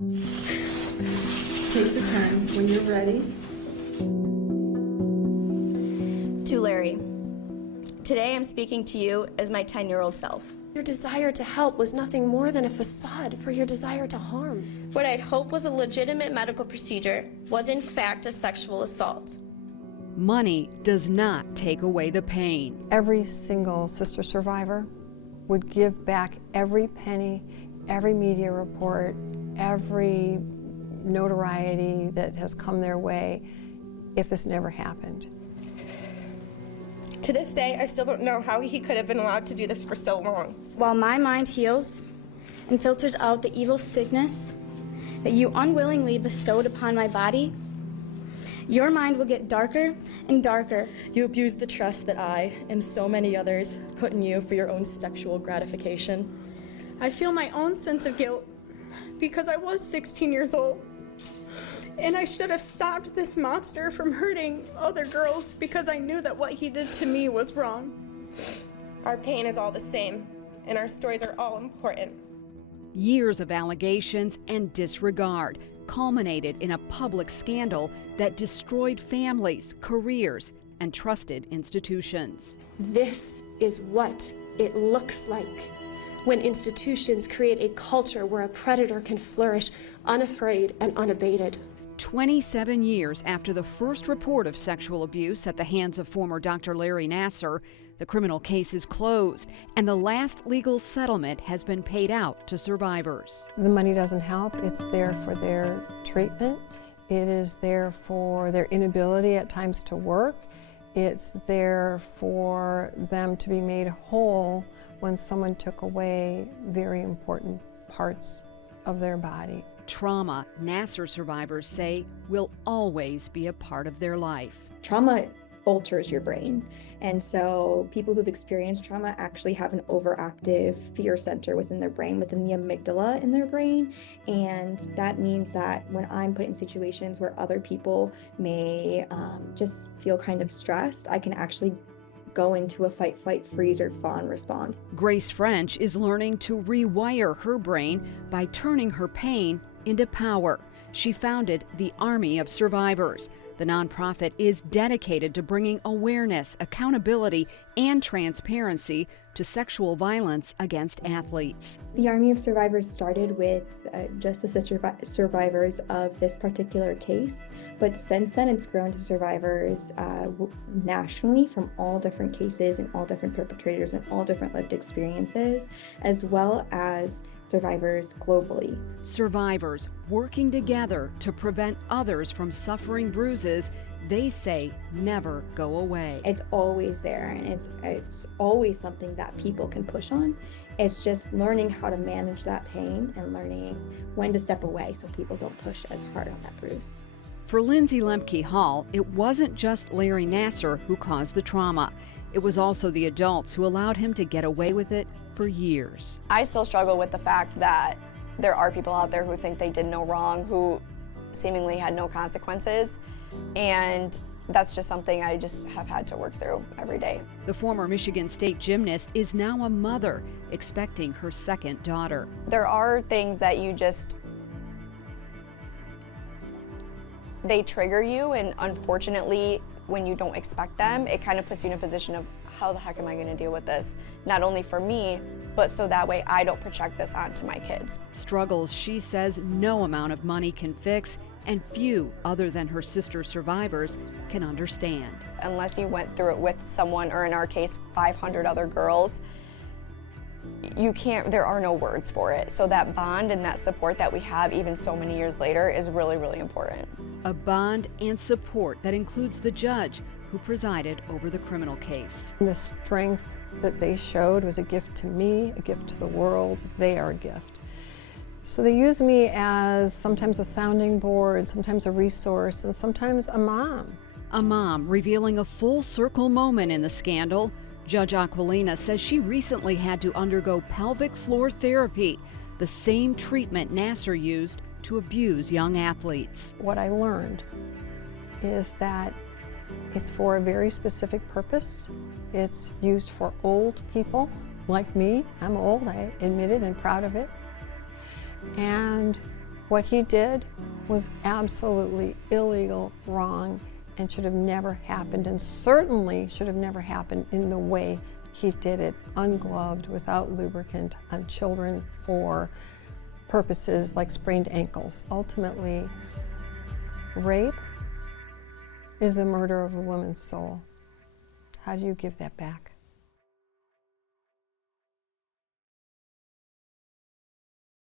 Take your time. When you're ready. To Larry, today I'm speaking to you as my 10-year-old self. Your desire to help was nothing more than a facade for your desire to harm. What I'd hoped was a legitimate medical procedure was in fact a sexual assault. Money does not take away the pain. Every single sister survivor would give back every penny, every media report, every notoriety that has come their way if this never happened. To this day, I still don't know how he could have been allowed to do this for so long. While my mind heals and filters out the evil sickness that you unwillingly bestowed upon my body, your mind will get darker and darker. You abused the trust that I and so many others put in you for your own sexual gratification. I feel my own sense of guilt because I was 16 years old. And I should have stopped this monster from hurting other girls because I knew that what he did to me was wrong. Our pain is all the same, and our stories are all important. Years of allegations and disregard culminated in a public scandal that destroyed families, careers, and trusted institutions. This is what it looks like when institutions create a culture where a predator can flourish unafraid and unabated. 27 years after the first report of sexual abuse at the hands of former Dr. Larry Nassar, the criminal case is closed, and the last legal settlement has been paid out to survivors. The money doesn't help. It's there for their treatment. It is there for their inability at times to work. It's there for them to be made whole when someone took away very important parts of their body. Trauma, Nassar survivors say, will always be a part of their life. Trauma alters your brain. And so people who've experienced trauma actually have an overactive fear center within their brain, within the amygdala in their brain. And that means that when I'm put in situations where other people may just feel kind of stressed, I can actually go into a fight, flight, freeze, or fawn response. Grace French is learning to rewire her brain by turning her pain into power. She founded the Army of Survivors. The nonprofit is dedicated to bringing awareness, accountability, and transparency to sexual violence against athletes. The Army of Survivors started with just the sister survivors of this particular case, but since then it's grown to survivors nationally from all different cases and all different perpetrators and all different lived experiences, as well as survivors globally. Survivors working together to prevent others from suffering bruises they say never go away. It's always there, and it's always something that people can push on. It's just learning how to manage that pain and learning when to step away so people don't push as hard on that bruise. For Lindsay Lemke Hall, it wasn't just Larry Nassar who caused the trauma. It was also the adults who allowed him to get away with it for years. I still struggle with the fact that there are people out there who think they did no wrong, who seemingly had no consequences, and that's just something I just have had to work through every day. The former Michigan State gymnast is now a mother, expecting her second daughter. There are things that they trigger you, and unfortunately, when you don't expect them, it kind of puts you in a position of, how the heck am I going to deal with this? Not only for me, but so that way I don't project this onto my kids. Struggles she says no amount of money can fix, and few other than her sister survivors can understand. Unless you went through it with someone, or in our case, 500 other girls, you can't, there are no words for it. So that bond and that support that we have even so many years later is really, really important. A bond and support that includes the judge who presided over the criminal case. The strength that they showed was a gift to me, a gift to the world. They are a gift. So they use me as sometimes a sounding board, sometimes a resource, and sometimes a mom. A mom revealing a full circle moment in the scandal. Judge Aquilina says she recently had to undergo pelvic floor therapy, the same treatment Nassar used to abuse young athletes. What I learned is that it's for a very specific purpose. It's used for old people like me. I'm old, I admit it and proud of it. And What he did was absolutely illegal, wrong, and should have never happened, and certainly should have never happened in the way he did it, ungloved, without lubricant, on children for purposes like sprained ankles. Ultimately, rape is the murder of a woman's soul. How do you give that back?